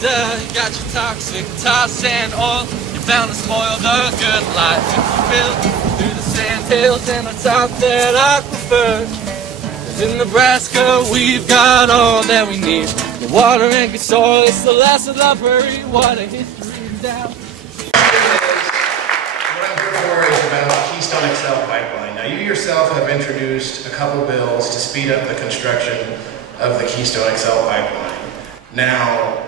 dirt, you got your toxic tar sand oil. You found to spoil the good life. You built through the sand hills and atop that aquifer. 'Cause in Nebraska we've got all that we need. The water and good soil, it's the last of the buried water history is down. What I'm here for is about the Keystone XL pipeline. Now, you yourself have introduced a couple bills to speed up the construction of the Keystone XL pipeline. Now,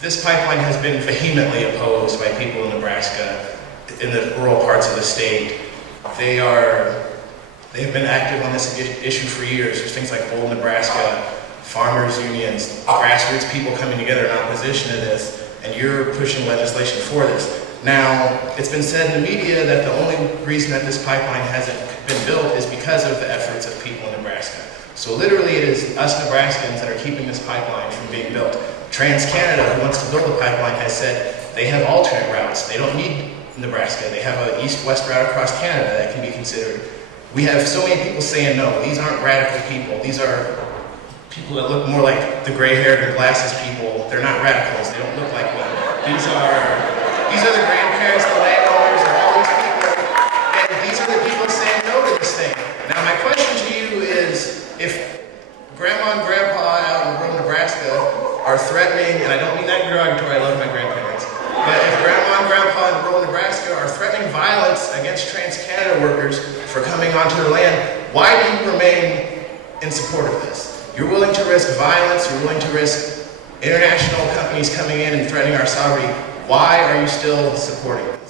this pipeline has been vehemently opposed by people in Nebraska, in the rural parts of the state. They've been active on this issue for years. There's things like Bold Nebraska, farmers unions, grassroots people coming together in opposition to this, and you're pushing legislation for this. Now, it's been said in the media that the only reason that this pipeline hasn't been built is because of the efforts of people in Nebraska. So literally it is us Nebraskans that are keeping this pipeline from being built. TransCanada, who wants to build the pipeline, has said they have alternate routes. They don't need Nebraska. They have an east-west route across Canada that can be considered. We have so many people saying no. These aren't radical people. These are people that look more like the gray-haired and glasses people. They're not radicals. They don't look like me. These are the grandparents, the landowners, and all these people. And these are the people saying no to this thing. Now, my question to you is, if Grandma and Grandpa out in rural Nebraska are threatening, and I don't mean that derogatory, I love my grandparents, but if Grandma and Grandpa in rural Nebraska are threatening violence against TransCanada workers for coming onto their land, why do you remain in support of this? You're willing to risk violence, you're willing to risk international companies coming in and threatening our sovereignty. Why are you still supporting this?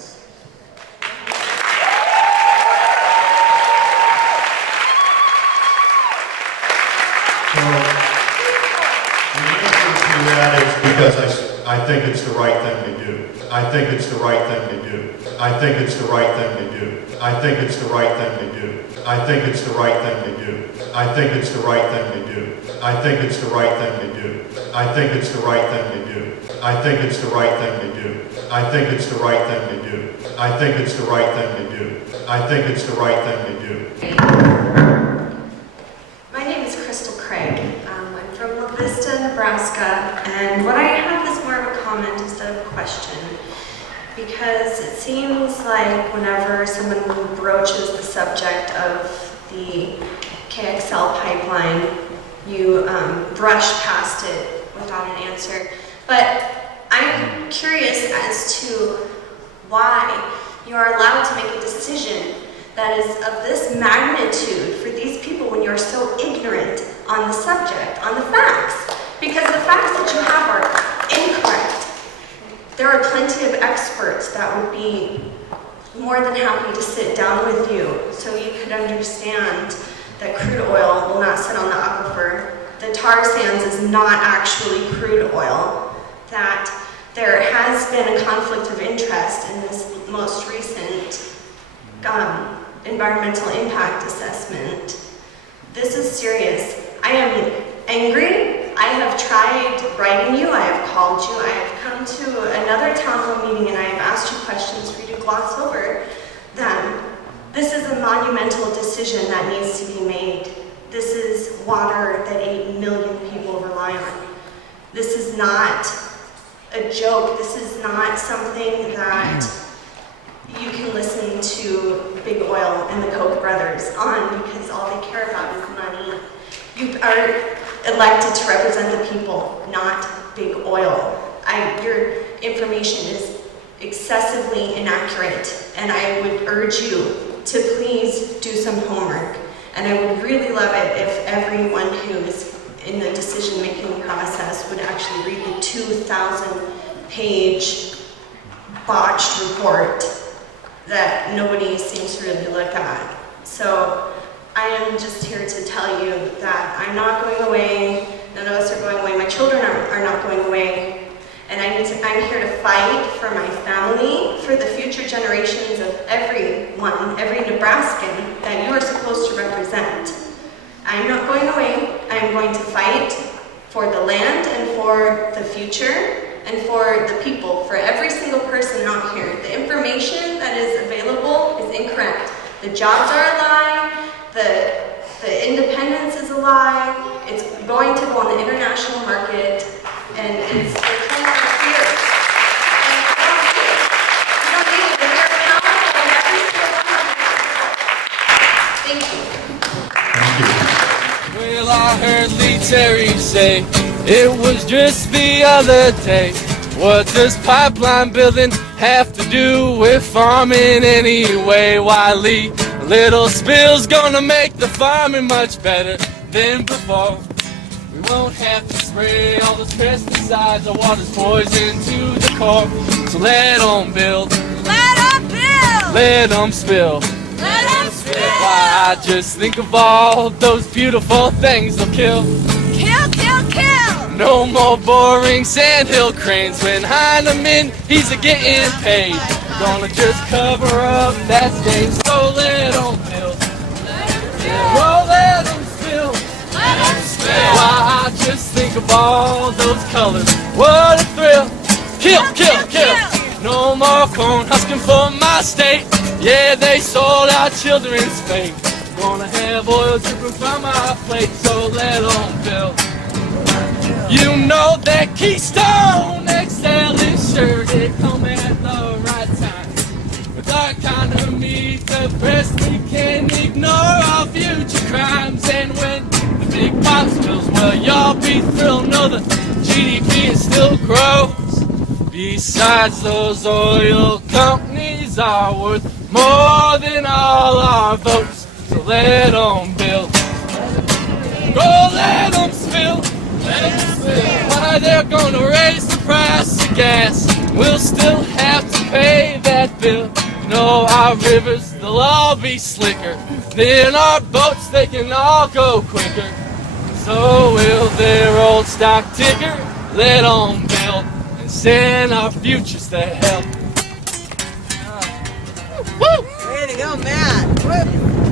Because I think it's the right thing to do. I think it's the right thing to do. I think it's the right thing to do. I think it's the right thing to do. I think it's the right thing to do. I think it's the right thing to do. I think it's the right thing to do. I think it's the right thing to do. I think it's the right thing to do. I think it's the right thing to do. I think it's the right thing to do. I think it's the right thing to do. My name is Crystal Craig. I'm from La Vista, Nebraska, and what I have is more of a comment instead of a question, because it seems like whenever someone broaches the subject of the KXL pipeline, you brush past it without an answer. But I'm curious as to why you are allowed to make a decision that is of this magnitude for these people when you're so ignorant on the subject, on the facts. Because the facts that you have are incorrect. There are plenty of experts that would be more than happy to sit down with you so you could understand that crude oil will not sit on the aquifer, the tar sands is not actually crude oil, that there has been a conflict of interest in this most recent environmental impact assessment. This is serious. I am angry. I have tried writing you. I have called you. I have come to another town hall meeting and I have asked you questions for you to gloss over them. This is a monumental decision that needs to be made. This is water that 8 million people rely on. This is not a joke. This is not something that you can listen to Big Oil and the Koch brothers on because all they care about is money. You are elected to represent the people, not Big Oil. Your information is excessively inaccurate, and I would urge you to please do some homework. And I would really love it if everyone who's in the decision-making process would actually read the 2,000-page botched report that nobody seems to really look at. So I am just here to tell you that I'm not going away, none of us are going away, my children are not going away, and I'm here to fight for my family, for the future generations of everyone, every Nebraskan that you are supposed to represent. I'm not going away, I'm going to fight for the land and for the future, and for the people, for every single person out here. The information that is available is incorrect. The jobs are a lie, the independence is a lie, it's going to go on the international market, and it's Well, I heard Lee Terry say it was just the other day. What does pipeline building have to do with farming anyway? Why, Lee, a little spill's gonna make the farming much better than before. We won't have to spray all those pesticides, our water's poison to the core. So let 'em build, Let 'em build! let 'em spill. Let 'em spill! Why, I just think of all those beautiful things they'll kill. Kill, kill, kill! No more boring sandhill cranes when Heineman, he's a-getting paid. Gonna just cover up that stain, so let 'em build. Oh, let 'em spill. Let 'em spill! Why, I just think of all those colors. What a thrill! Kill, kill, kill! No more corn husking for my state. Yeah, they sold our children's fate. Gonna have oil dripping from our plate, so let 'em build. You know that Keystone XL is sure to come at the right time. With our economy depressed, we can't ignore our future crimes. And when the big pot spills, well, y'all be thrilled. Know the GDP is still grows. Besides, those oil companies are worth more than all our votes. So let 'em build. Go, let 'em spill. Why, they're gonna raise the price of gas. We'll still have to pay that bill. No, our rivers, they'll all be slicker. Then our boats, they can all go quicker. So will their old stock ticker. Let 'em build and send our futures to hell. Woo! Way to go, Matt! Woo.